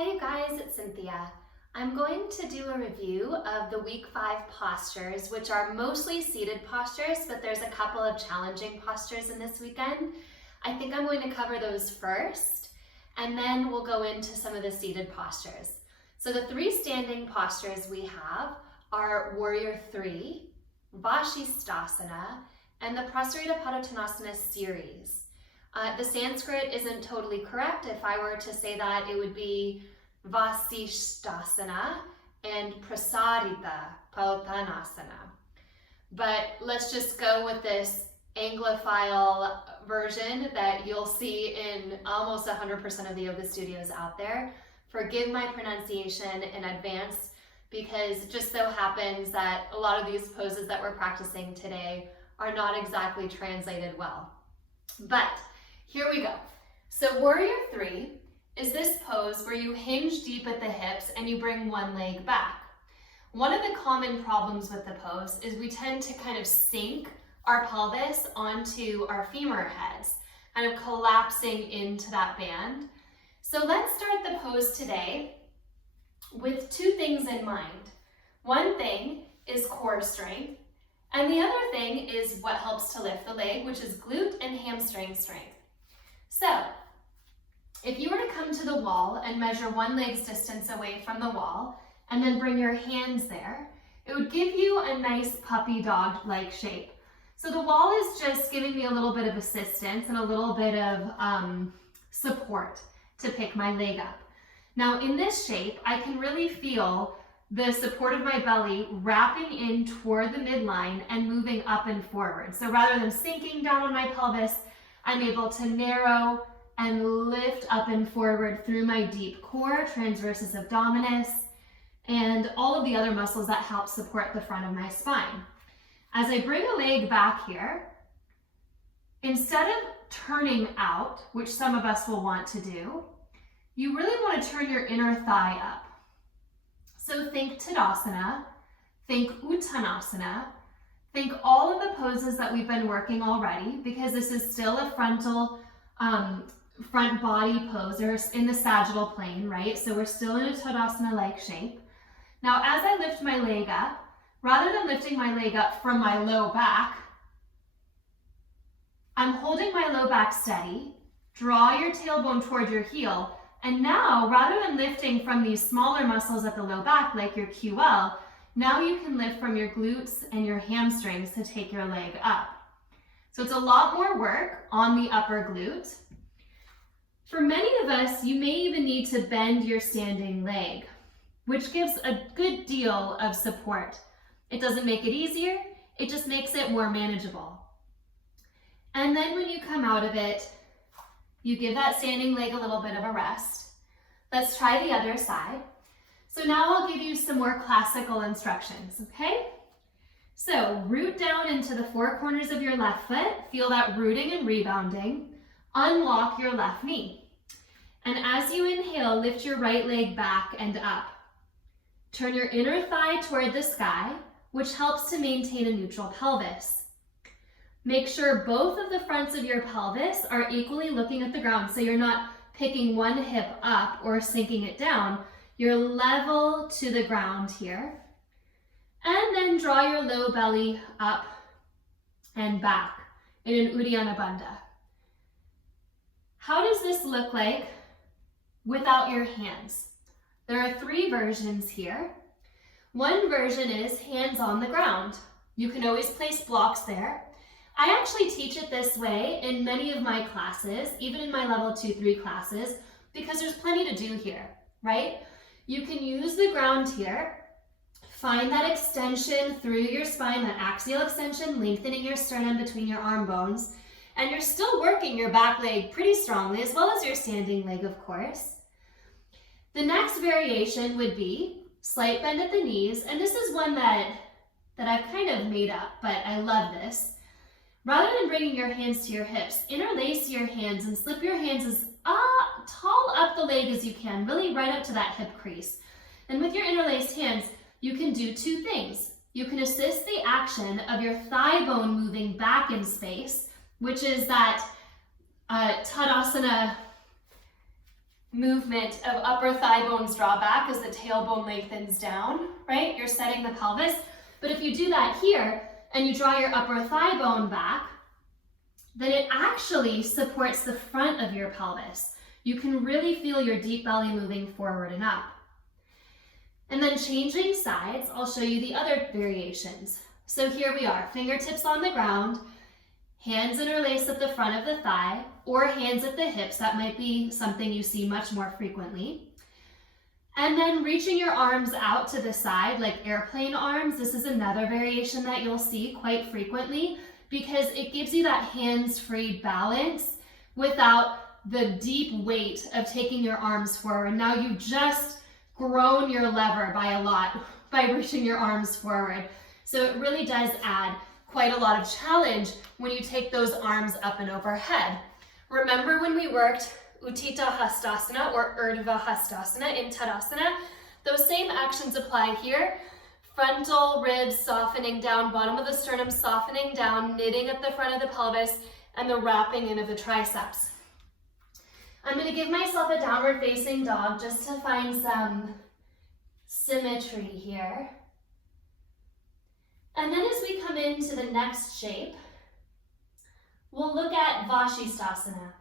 Hi you guys, it's Cynthia. I'm going to do a review of the week 5 postures, which are mostly seated postures, but there's a couple of challenging postures in this weekend. I think I'm going to cover those first, and then we'll go into some of the seated postures. So the 3 standing postures we have are Warrior 3, Vashisthasana, and the Prasarita Padottanasana series. The Sanskrit isn't totally correct. If I were to say that, it would be Vashisthasana and Prasarita Padottanasana. But let's just go with this Anglophile version that you'll see in almost 100% of the yoga studios out there. Forgive my pronunciation in advance, because it just so happens that a lot of these poses that we're practicing today are not exactly translated well. But here we go. So Warrior 3 is this pose where you hinge deep at the hips and you bring one leg back. One of the common problems with the pose is we tend to kind of sink our pelvis onto our femur heads, kind of collapsing into that band. So let's start the pose today with 2 things in mind. One thing is core strength, and the other thing is what helps to lift the leg, which is glute and hamstring strength. So, if you were to come to the wall and measure one leg's distance away from the wall, and then bring your hands there, it would give you a nice puppy dog-like shape. So the wall is just giving me a little bit of assistance and a little bit of support to pick my leg up. Now in this shape, I can really feel the support of my belly wrapping in toward the midline and moving up and forward. So rather than sinking down on my pelvis, I'm able to narrow and lift up and forward through my deep core, transversus abdominis, and all of the other muscles that help support the front of my spine. As I bring a leg back here, instead of turning out, which some of us will want to do, you really want to turn your inner thigh up. So think Tadasana, think Uttanasana, think all of the poses that we've been working already, because this is still a frontal front body pose, or in the sagittal plane, right? So we're still in a Tadasana-like shape. Now, as I lift my leg up, rather than lifting my leg up from my low back, I'm holding my low back steady. Draw your tailbone toward your heel. And now, rather than lifting from these smaller muscles at the low back, like your QL, now you can lift from your glutes and your hamstrings to take your leg up. So it's a lot more work on the upper glute. For many of us, you may even need to bend your standing leg, which gives a good deal of support. It doesn't make it easier, it just makes it more manageable. And then when you come out of it, you give that standing leg a little bit of a rest. Let's try the other side. So now I'll give you some more classical instructions, okay? So root down into the 4 corners of your left foot. Feel that rooting and rebounding. Unlock your left knee. And as you inhale, lift your right leg back and up. Turn your inner thigh toward the sky, which helps to maintain a neutral pelvis. Make sure both of the fronts of your pelvis are equally looking at the ground, so you're not picking one hip up or sinking it down. You're level to the ground here. And then draw your low belly up and back in an Uddiyana Bandha. How does this look like without your hands? There are 3 versions here. One version is hands on the ground. You can always place blocks there. I actually teach it this way in many of my classes, even in my level 2-3 classes, because there's plenty to do here, right? You can use the ground here. Find that extension through your spine, that axial extension, lengthening your sternum between your arm bones. And you're still working your back leg pretty strongly, as well as your standing leg, of course. The next variation would be slight bend at the knees, and this is one that I've kind of made up, but I love this. Rather than bringing your hands to your hips, interlace your hands and slip your hands as tall up the leg as you can, really right up to that hip crease. And with your interlaced hands, you can do 2 things. You can assist the action of your thigh bone moving back in space, which is that Tadasana movement of upper thigh bones draw back as the tailbone lengthens down, right? You're setting the pelvis. But if you do that here and you draw your upper thigh bone back, then it actually supports the front of your pelvis. You can really feel your deep belly moving forward and up. And then changing sides, I'll show you the other variations. So here we are, fingertips on the ground, hands interlaced at the front of the thigh, or hands at the hips. That might be something you see much more frequently. And then reaching your arms out to the side like airplane arms. This is another variation that you'll see quite frequently because it gives you that hands-free balance without the deep weight of taking your arms forward. Now you've just grown your lever by a lot by reaching your arms forward. So it really does add quite a lot of challenge when you take those arms up and overhead. Remember when we worked Utthita Hastasana or Urdhva Hastasana in Tadasana? Those same actions apply here. Frontal ribs softening down, bottom of the sternum softening down, knitting at the front of the pelvis, and the wrapping in of the triceps. I'm going to give myself a downward facing dog just to find some symmetry here. And then as we come into the next shape, we'll look at Vashisthasana.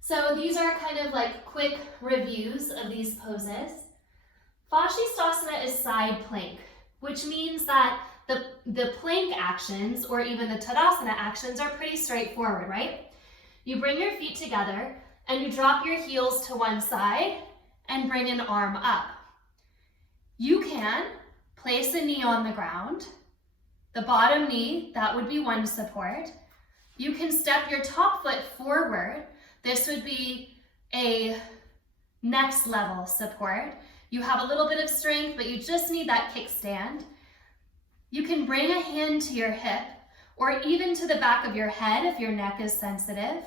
So these are kind of like quick reviews of these poses. Vashisthasana is side plank, which means that the plank actions or even the Tadasana actions are pretty straightforward, right? You bring your feet together and you drop your heels to one side and bring an arm up. You can place a knee on the ground. The bottom knee, that would be one support. You can step your top foot forward. This would be a next level support. You have a little bit of strength, but you just need that kickstand. You can bring a hand to your hip or even to the back of your head if your neck is sensitive,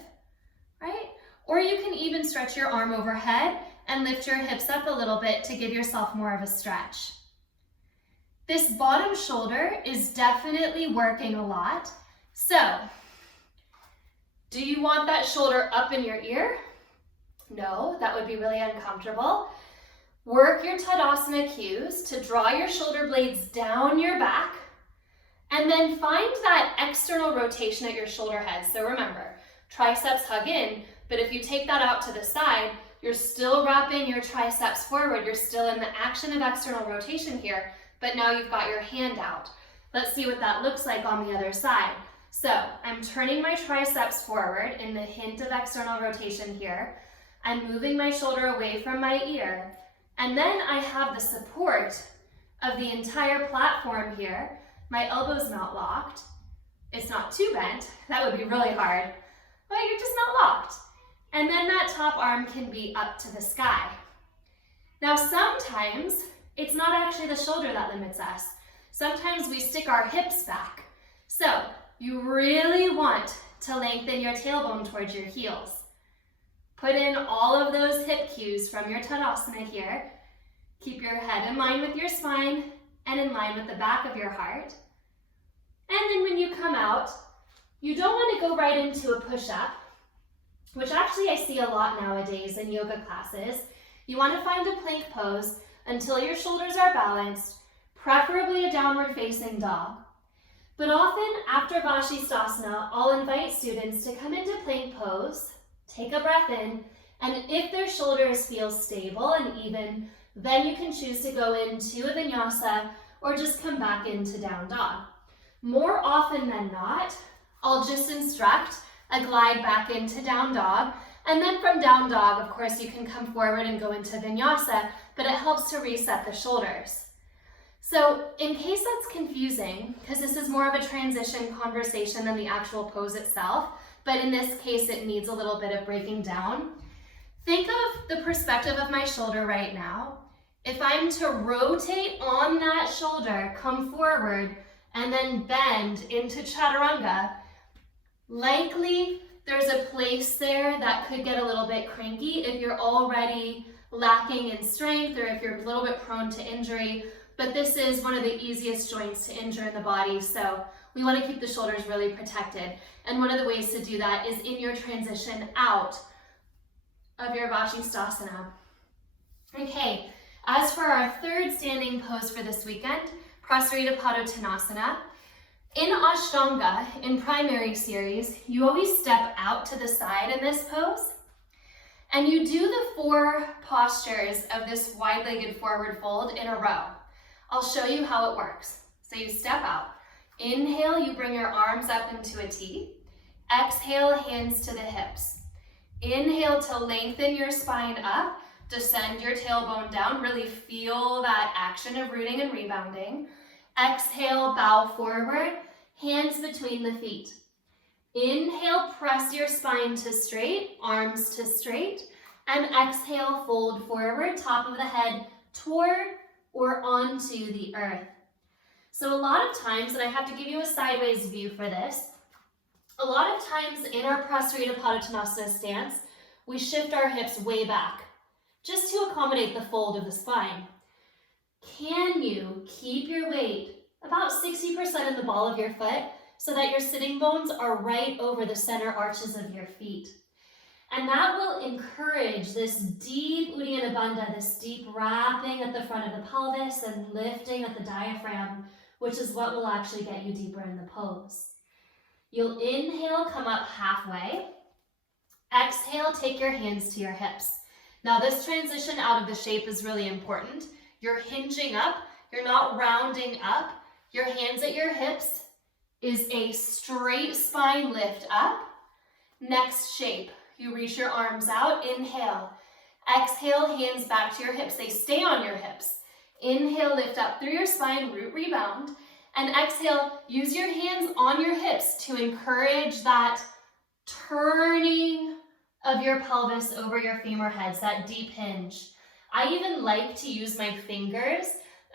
right? Or you can even stretch your arm overhead and lift your hips up a little bit to give yourself more of a stretch. This bottom shoulder is definitely working a lot. So, do you want that shoulder up in your ear? No, that would be really uncomfortable. Work your Tadasana cues to draw your shoulder blades down your back and then find that external rotation at your shoulder head. So remember, triceps hug in, but if you take that out to the side, you're still wrapping your triceps forward. You're still in the action of external rotation here, but now you've got your hand out. Let's see what that looks like on the other side. So I'm turning my triceps forward in the hint of external rotation here. I'm moving my shoulder away from my ear. And then I have the support of the entire platform here. My elbow's not locked. It's not too bent. That would be really hard. But you're just not locked. And then that top arm can be up to the sky. Now sometimes it's not actually the shoulder that limits us. Sometimes we stick our hips back. So you really want to lengthen your tailbone towards your heels. Put in all of those hip cues from your Tadasana here. Keep your head in line with your spine and in line with the back of your heart. And then when you come out, you don't want to go right into a push-up, which actually I see a lot nowadays in yoga classes. You want to find a plank pose until your shoulders are balanced, preferably a downward facing dog. But often after Vashisthasana, I'll invite students to come into plank pose, take a breath in, and if their shoulders feel stable and even, then you can choose to go into a vinyasa or just come back into down dog. More often than not, I'll just instruct a glide back into down dog, and then from down dog, of course, you can come forward and go into vinyasa, but it helps to reset the shoulders. So in case that's confusing, because this is more of a transition conversation than the actual pose itself, but in this case it needs a little bit of breaking down, think of the perspective of my shoulder right now. If I'm to rotate on that shoulder, come forward, and then bend into chaturanga, likely there's a place there that could get a little bit cranky if you're already lacking in strength or if you're a little bit prone to injury. But this is one of the easiest joints to injure in the body, so we want to keep the shoulders really protected. And one of the ways to do that is in your transition out. of your Vashisthasana. Okay, as for our third standing pose for this weekend, Prasarita Padottanasana. In Ashtanga, in primary series, you always step out to the side in this pose, and you do the 4 postures of this wide-legged forward fold in a row. I'll show you how it works. So you step out. Inhale, you bring your arms up into a T. Exhale, hands to the hips. Inhale to lengthen your spine up, descend your tailbone down, really feel that action of rooting and rebounding. Exhale, bow forward, hands between the feet. Inhale, press your spine to straight, arms to straight, and exhale, fold forward, top of the head toward or onto the earth. So a lot of times, and I have to give you a sideways view for this, a lot of times in our Prasarita Padottanasana stance, we shift our hips way back, just to accommodate the fold of the spine. Can you keep your weight about 60% in the ball of your foot so that your sitting bones are right over the center arches of your feet? And that will encourage this deep Uddiyana Bandha, this deep wrapping at the front of the pelvis and lifting at the diaphragm, which is what will actually get you deeper in the pose. You'll inhale, come up halfway. Exhale, take your hands to your hips. Now this transition out of the shape is really important. You're hinging up, you're not rounding up. Your hands at your hips is a straight spine lift up. Next shape, you reach your arms out, inhale. Exhale, hands back to your hips. They stay on your hips. Inhale, lift up through your spine, root rebound. And exhale, use your hands on your hips to encourage that turning of your pelvis over your femur heads, that deep hinge. I even like to use my fingers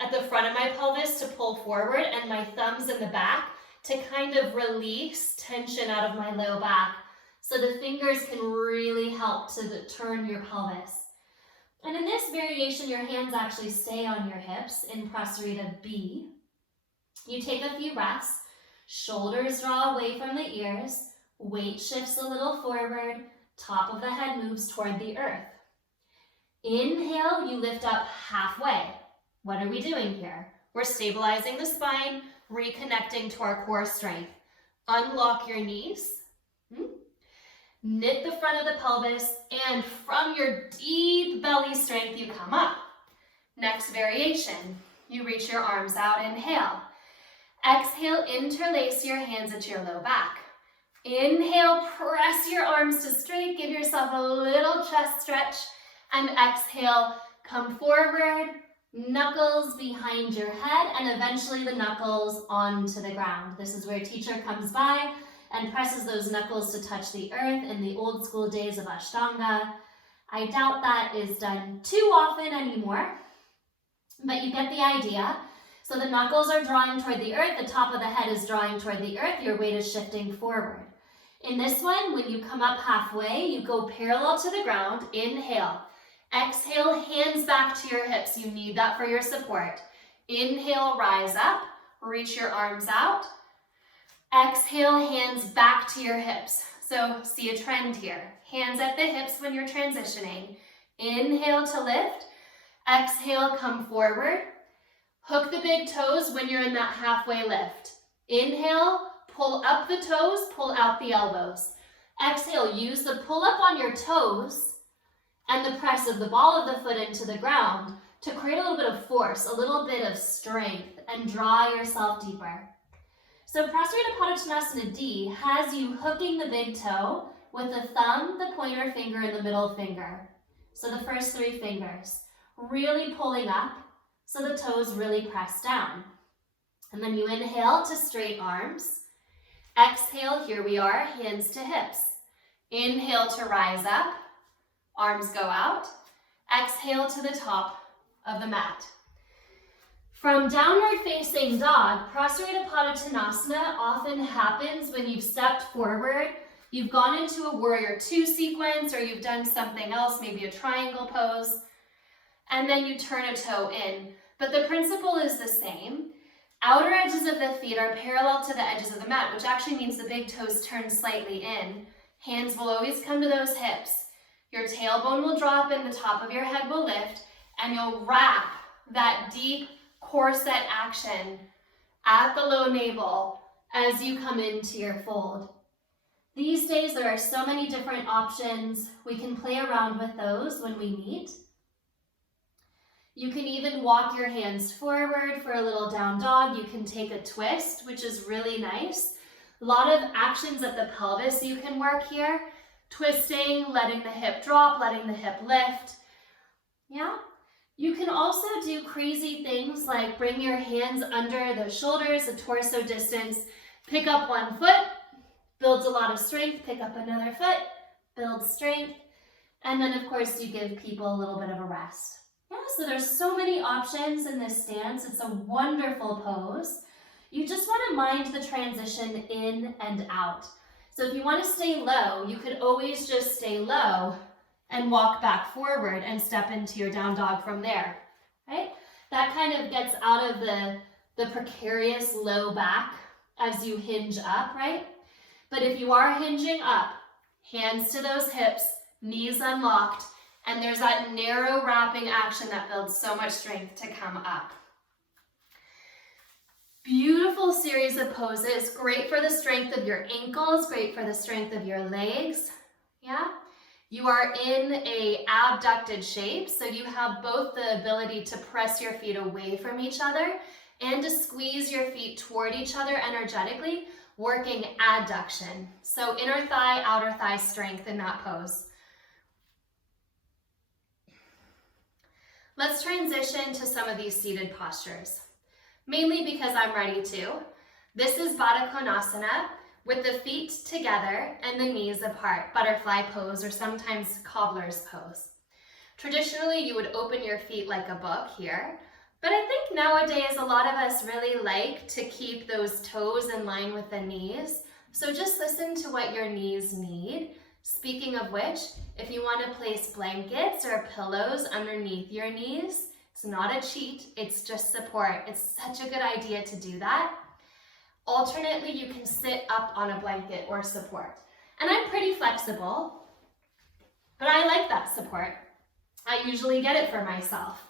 at the front of my pelvis to pull forward and my thumbs in the back to kind of release tension out of my low back. So the fingers can really help to turn your pelvis. And in this variation, your hands actually stay on your hips in Prasarita B. You take a few breaths, shoulders draw away from the ears, weight shifts a little forward, top of the head moves toward the earth. Inhale, you lift up halfway. What are we doing here? We're stabilizing the spine, reconnecting to our core strength. Unlock your knees, knit the front of the pelvis, and from your deep belly strength, you come up. Next variation, you reach your arms out, inhale. Exhale, interlace your hands at your low back. Inhale, press your arms to straight, give yourself a little chest stretch, and exhale, come forward, knuckles behind your head, and eventually the knuckles onto the ground. This is where teacher comes by and presses those knuckles to touch the earth in the old school days of Ashtanga. I doubt that is done too often anymore, but you get the idea. So the knuckles are drawing toward the earth, the top of the head is drawing toward the earth, your weight is shifting forward. In this one, when you come up halfway, you go parallel to the ground, inhale. Exhale, hands back to your hips. You need that for your support. Inhale, rise up, reach your arms out. Exhale, hands back to your hips. So see a trend here. Hands at the hips when you're transitioning. Inhale to lift. Exhale, come forward. Hook the big toes when you're in that halfway lift. Inhale, pull up the toes, pull out the elbows. Exhale, use the pull up on your toes and the press of the ball of the foot into the ground to create a little bit of force, a little bit of strength, and draw yourself deeper. So Prasarita Padottanasana D has you hooking the big toe with the thumb, the pointer finger, and the middle finger. So the first 3 fingers, really pulling up so the toes really press down. And then you inhale to straight arms. Exhale, here we are, hands to hips. Inhale to rise up, arms go out. Exhale to the top of the mat. From downward facing dog, Prasarita Padottanasana often happens when you've stepped forward, you've gone into a warrior 2 sequence, or you've done something else, maybe a triangle pose, and then you turn a toe in. But the principle is the same. Outer edges of the feet are parallel to the edges of the mat, which actually means the big toes turn slightly in. Hands will always come to those hips. Your tailbone will drop and the top of your head will lift, and you'll wrap that deep core set action at the low navel as you come into your fold. These days, there are so many different options. We can play around with those when we meet. You can even walk your hands forward for a little down dog. You can take a twist, which is really nice. A lot of actions at the pelvis you can work here. Twisting, letting the hip drop, letting the hip lift. Yeah. You can also do crazy things like bring your hands under the shoulders, a torso distance, pick up one foot, builds a lot of strength, pick up another foot, builds strength, and then of course you give people a little bit of a rest. Yeah, so there's so many options in this stance. It's a wonderful pose. You just want to mind the transition in and out. So if you want to stay low, you could always just stay low and walk back forward and step into your down dog from there, right? That kind of gets out of the precarious low back as you hinge up, right? But if you are hinging up, hands to those hips, knees unlocked, and there's that narrow wrapping action that builds so much strength to come up. Beautiful series of poses, great for the strength of your ankles, great for the strength of your legs, yeah? You are in a abducted shape, so you have both the ability to press your feet away from each other and to squeeze your feet toward each other energetically, working adduction. So inner thigh, outer thigh strength in that pose. Let's transition to some of these seated postures, mainly because I'm ready to. This is Baddha Konasana with the feet together and the knees apart, butterfly pose or sometimes cobbler's pose. Traditionally, you would open your feet like a book here, but I think nowadays a lot of us really like to keep those toes in line with the knees. So just listen to what your knees need. Speaking of which, if you want to place blankets or pillows underneath your knees, it's not a cheat, it's just support. It's such a good idea to do that. Alternately, you can sit up on a blanket or support. And I'm pretty flexible, but I like that support. I usually get it for myself.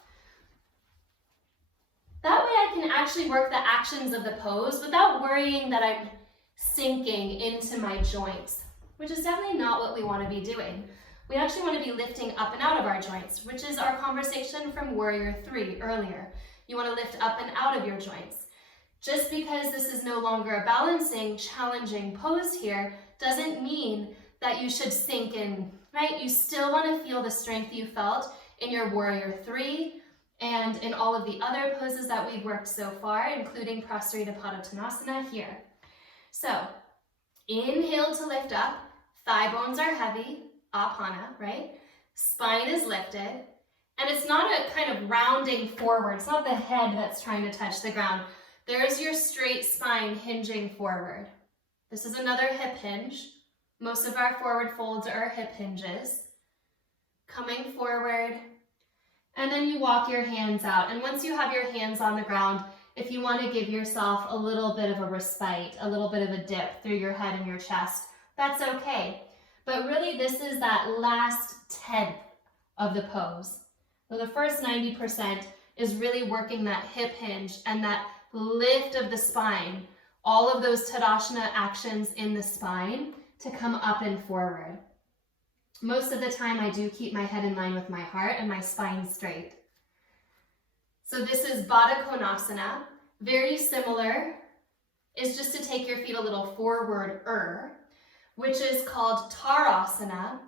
That way I can actually work the actions of the pose without worrying that I'm sinking into my joints, which is definitely not what we want to be doing. We actually want to be lifting up and out of our joints, which is our conversation from Warrior 3 earlier. You want to lift up and out of your joints. Just because this is no longer a balancing, challenging pose here doesn't mean that you should sink in, right? You still want to feel the strength you felt in your Warrior 3 and in all of the other poses that we've worked so far, including Prasarita Padottanasana here. So, inhale to lift up, thigh bones are heavy, apana, right? Spine is lifted, and it's not a kind of rounding forward. It's not the head that's trying to touch the ground. There's your straight spine hinging forward. This is another hip hinge. Most of our forward folds are hip hinges. Coming forward, and then you walk your hands out. And once you have your hands on the ground, if you want to give yourself a little bit of a respite, a little bit of a dip through your head and your chest, that's okay. But really, this is that last 10th of the pose. So the first 90% is really working that hip hinge and that lift of the spine, all of those Tadasana actions in the spine to come up and forward. Most of the time, I do keep my head in line with my heart and my spine straight. So this is Baddha Konasana. Very similar is just to take your feet a little forward, which is called Tarasana.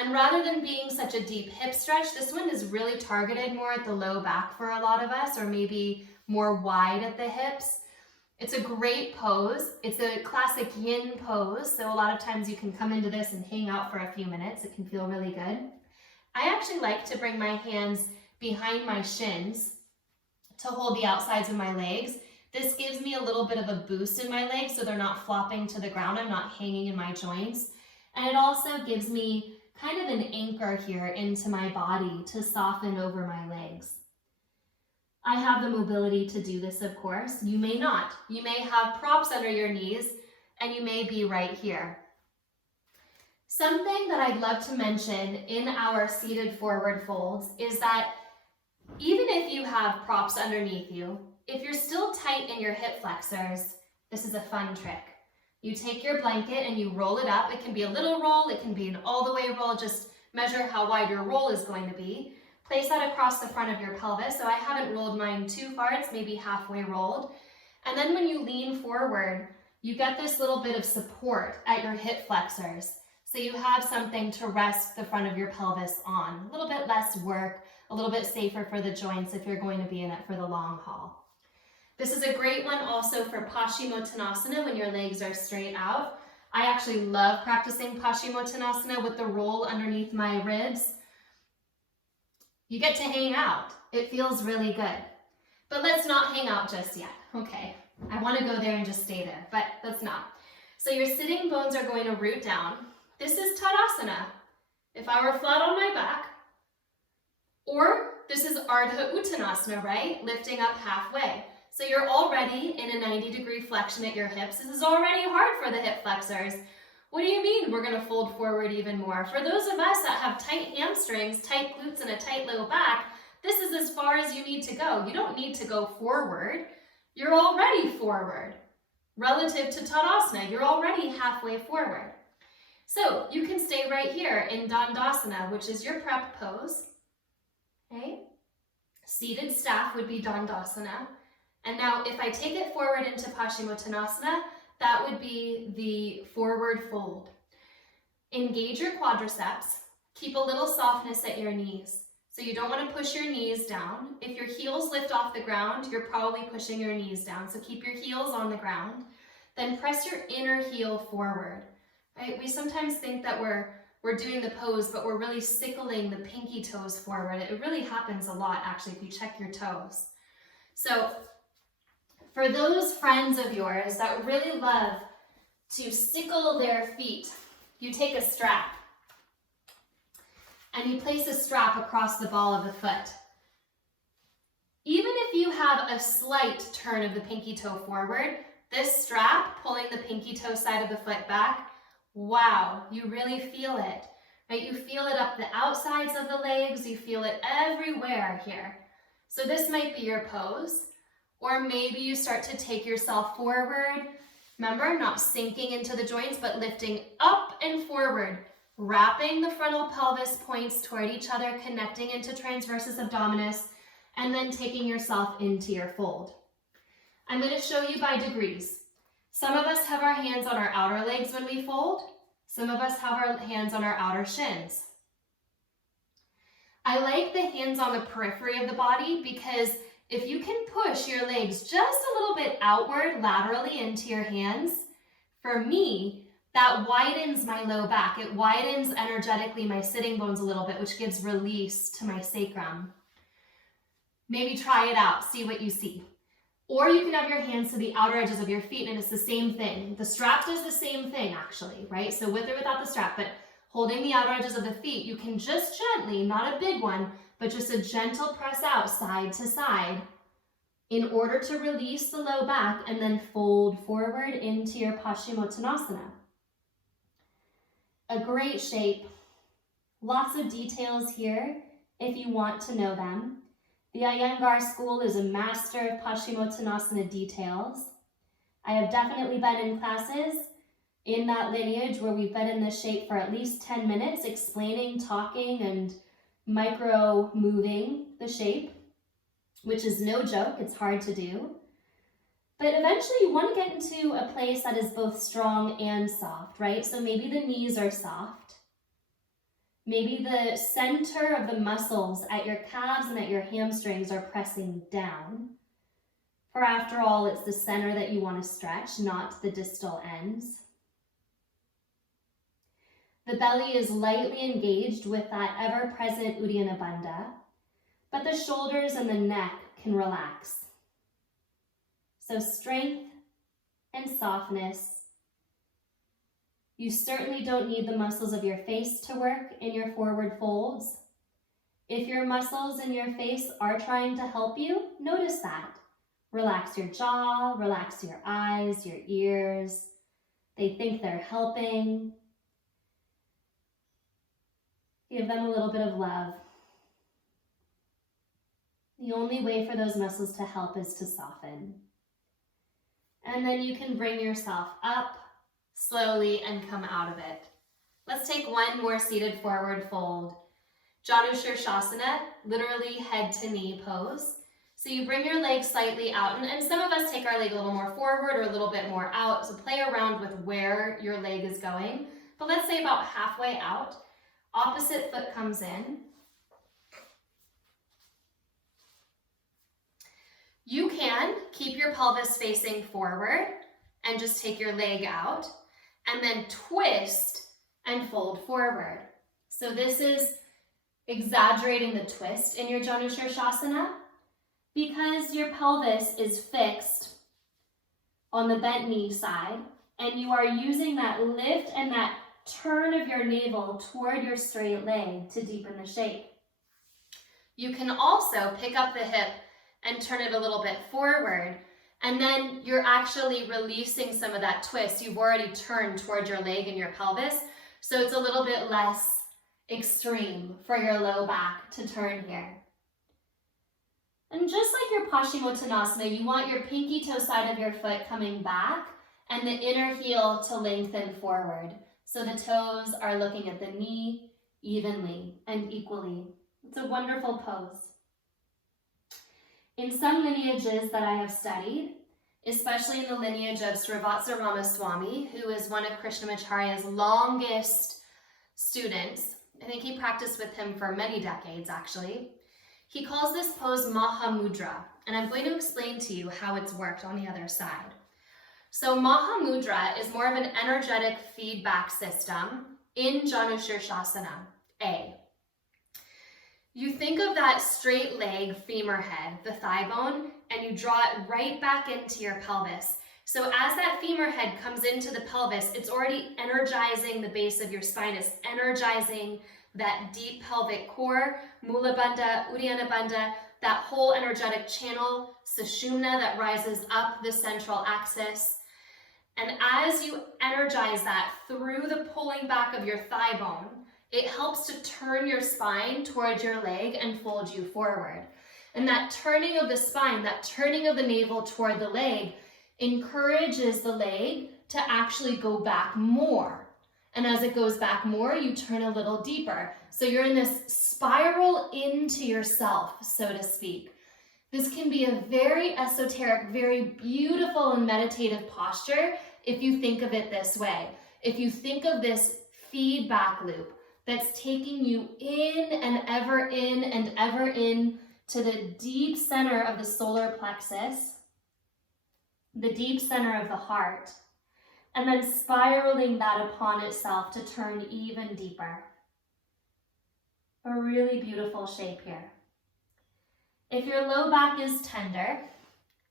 And rather than being such a deep hip stretch, this one is really targeted more at the low back for a lot of us, or maybe more wide at the hips. It's a great pose. It's a classic yin pose, so a lot of times you can come into this and hang out for a few minutes. It can feel really good. I actually like to bring my hands behind my shins to hold the outsides of my legs. This gives me a little bit of a boost in my legs so they're not flopping to the ground. I'm not hanging in my joints. And it also gives me kind of an anchor here into my body to soften over my legs. I have the mobility to do this, of course. You may not. You may have props under your knees, and you may be right here. Something that I'd love to mention in our seated forward folds is that even if you have props underneath you, if you're still tight in your hip flexors, this is a fun trick. You take your blanket and you roll it up. It can be a little roll, it can be an all the way roll, just measure how wide your roll is going to be. Place that across the front of your pelvis. So I haven't rolled mine too far, it's maybe halfway rolled. And then when you lean forward, you get this little bit of support at your hip flexors. So you have something to rest the front of your pelvis on. A little bit less work, a little bit safer for the joints if you're going to be in it for the long haul. This is a great one also for Paschimottanasana when your legs are straight out. I actually love practicing Paschimottanasana with the roll underneath my ribs. You get to hang out. It feels really good. But let's not hang out just yet. Okay, I want to go there and just stay there, but let's not. So your sitting bones are going to root down. This is Tadasana. If I were flat on my back, or this is Ardha Uttanasana, right? Lifting up halfway. So you're already in a 90-degree flexion at your hips. This is already hard for the hip flexors. What do you mean we're going to fold forward even more? For those of us that have tight hamstrings, tight glutes, and a tight low back, this is as far as you need to go. You don't need to go forward. You're already forward. Relative to Tadasana, you're already halfway forward. So you can stay right here in Dandasana, which is your prep pose. Okay? Seated staff would be Dandasana. And now if I take it forward into Paschimottanasana, that would be the forward fold. Engage your quadriceps. Keep a little softness at your knees. So you don't want to push your knees down. If your heels lift off the ground, you're probably pushing your knees down. So keep your heels on the ground. Then press your inner heel forward. Right? We sometimes think that we're doing the pose, but we're really sickling the pinky toes forward. It really happens a lot, actually, if you check your toes. So for those friends of yours that really love to sickle their feet, you take a strap and you place a strap across the ball of the foot. Even if you have a slight turn of the pinky toe forward, this strap pulling the pinky toe side of the foot back, wow, you really feel it, right? You feel it up the outsides of the legs, you feel it everywhere here. So this might be your pose. Or maybe you start to take yourself forward. Remember, not sinking into the joints, but lifting up and forward, wrapping the frontal pelvis points toward each other, connecting into transversus abdominis, and then taking yourself into your fold. I'm going to show you by degrees. Some of us have our hands on our outer legs when we fold. Some of us have our hands on our outer shins. I like the hands on the periphery of the body because if you can push your legs just a little bit outward laterally into your hands, for me, that widens my low back. It widens energetically my sitting bones a little bit, which gives release to my sacrum. Maybe try it out, see what you see. Or you can have your hands to the outer edges of your feet, and it's the same thing. The strap does the same thing, actually, right? So with or without the strap, but holding the outer edges of the feet, you can just gently, not a big one, but just a gentle press out side to side in order to release the low back and then fold forward into your Paschimottanasana. A great shape. Lots of details here if you want to know them. The Iyengar school is a master of Paschimottanasana details. I have definitely been in classes in that lineage where we've been in this shape for at least 10 minutes explaining, talking, and micro moving the shape, which is no joke, it's hard to do. But eventually you want to get into a place that is both strong and soft, right? So maybe the knees are soft. Maybe the center of the muscles at your calves and at your hamstrings are pressing down. For after all, it's the center that you want to stretch, not the distal ends. The belly is lightly engaged with that ever-present Uddiyana Bandha, but the shoulders and the neck can relax. So strength and softness. You certainly don't need the muscles of your face to work in your forward folds. If your muscles in your face are trying to help you, notice that. Relax your jaw, relax your eyes, your ears. They think they're helping. Give them a little bit of love. The only way for those muscles to help is to soften. And then you can bring yourself up slowly and come out of it. Let's take one more seated forward fold. Janu Shirshasana, literally head to knee pose. So you bring your leg slightly out, and some of us take our leg a little more forward or a little bit more out, so play around with where your leg is going. But let's say about halfway out, opposite foot comes in. You can keep your pelvis facing forward and just take your leg out, and then twist and fold forward. So this is exaggerating the twist in your Janu Shirshasana because your pelvis is fixed on the bent knee side, and you are using that lift and that turn of your navel toward your straight leg to deepen the shape. You can also pick up the hip and turn it a little bit forward, and then you're actually releasing some of that twist. You've already turned toward your leg and your pelvis, so it's a little bit less extreme for your low back to turn here. And just like your Paschimottanasana, you want your pinky toe side of your foot coming back and the inner heel to lengthen forward. So the toes are looking at the knee evenly and equally. It's a wonderful pose. In some lineages that I have studied, especially in the lineage of Srivatsa Ramaswamy, who is one of Krishnamacharya's longest students, I think he practiced with him for many decades actually, he calls this pose Mahamudra, and I'm going to explain to you how it's worked on the other side. So Mahamudra is more of an energetic feedback system in Janu Shirshasana, A. You think of that straight leg femur head, the thigh bone, and you draw it right back into your pelvis. So as that femur head comes into the pelvis, it's already energizing the base of your spine. It's energizing that deep pelvic core, Mula Bandha, Uddiyana Bandha, that whole energetic channel, Sushumna, that rises up the central axis. And as you energize that through the pulling back of your thigh bone, it helps to turn your spine towards your leg and fold you forward. And that turning of the spine, that turning of the navel toward the leg, encourages the leg to actually go back more. And as it goes back more, you turn a little deeper. So you're in this spiral into yourself, so to speak. This can be a very esoteric, very beautiful and meditative posture if you think of it this way. If you think of this feedback loop that's taking you in and ever in to the deep center of the solar plexus, the deep center of the heart, and then spiraling that upon itself to turn even deeper. A really beautiful shape here. If your low back is tender,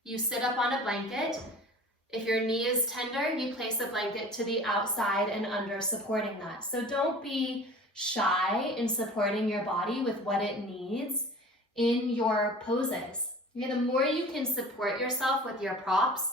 you sit up on a blanket. If your knee is tender, you place a blanket to the outside and under, supporting that. So don't be shy in supporting your body with what it needs in your poses. Okay, the more you can support yourself with your props,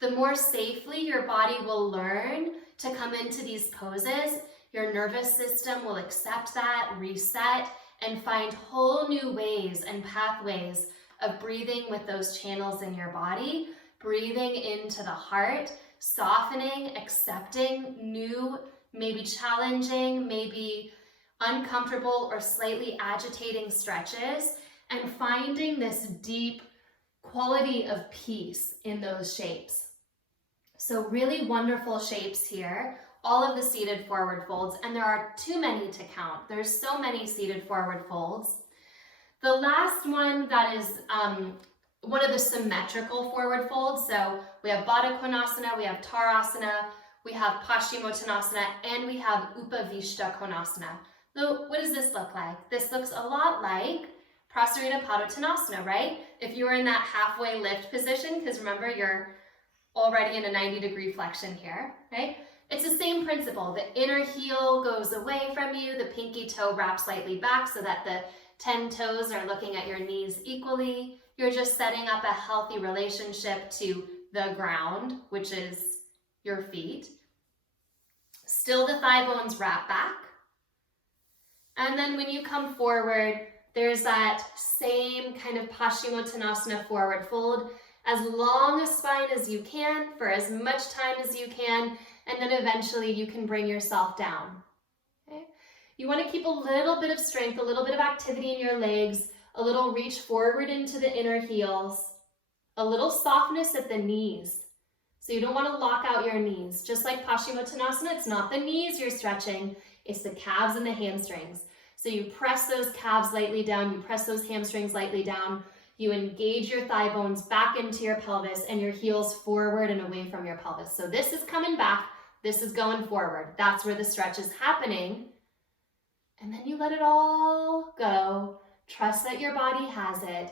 the more safely your body will learn to come into these poses. Your nervous system will accept that, reset, and find whole new ways and pathways of breathing with those channels in your body, breathing into the heart, softening, accepting new, maybe challenging, maybe uncomfortable or slightly agitating stretches, and finding this deep quality of peace in those shapes. So really wonderful shapes here, all of the seated forward folds, and there are too many to count. There's so many seated forward folds. The last one that is one of the symmetrical forward folds, so we have Baddha Konasana, we have Tarasana, we have Paschimottanasana, and we have Upavishta Konasana. So what does this look like? This looks a lot like Prasarita Padottanasana, right? If you were in that halfway lift position, because remember you're already in a 90-degree flexion here, right? It's the same principle. The inner heel goes away from you, the pinky toe wraps slightly back so that the 10 toes are looking at your knees equally. You're just setting up a healthy relationship to the ground, which is your feet. Still the thigh bones wrap back. And then when you come forward, there's that same kind of Paschimottanasana forward fold, as long a spine as you can, for as much time as you can, and then eventually you can bring yourself down. Okay? You want to keep a little bit of strength, a little bit of activity in your legs, a little reach forward into the inner heels, a little softness at the knees. So you don't want to lock out your knees. Just like Paschimottanasana, it's not the knees you're stretching, it's the calves and the hamstrings. So you press those calves lightly down, you press those hamstrings lightly down, you engage your thigh bones back into your pelvis and your heels forward and away from your pelvis. So this is coming back, this is going forward. That's where the stretch is happening. And then you let it all go. Trust that your body has it.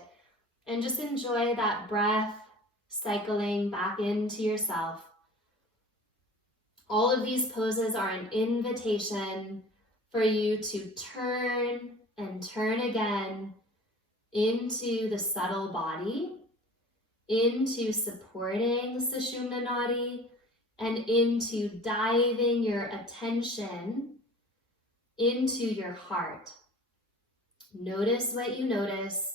And just enjoy that breath cycling back into yourself. All of these poses are an invitation for you to turn and turn again into the subtle body, into supporting Sushumna Nadi, and into diving your attention into your heart. Notice what you notice,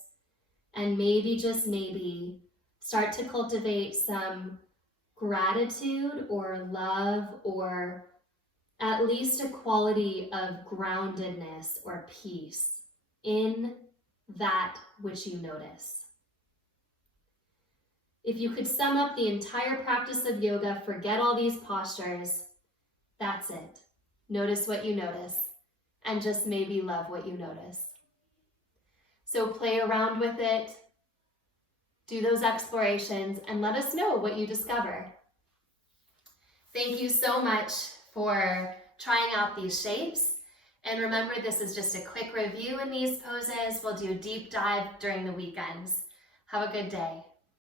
and maybe, just maybe, start to cultivate some gratitude or love, or at least a quality of groundedness or peace in that which you notice. If you could sum up the entire practice of yoga, forget all these postures, that's it. Notice what you notice, and just maybe love what you notice. So play around with it, do those explorations, and let us know what you discover. Thank you so much for trying out these shapes. And remember, this is just a quick review in these poses. We'll do a deep dive during the weekends. Have a good day.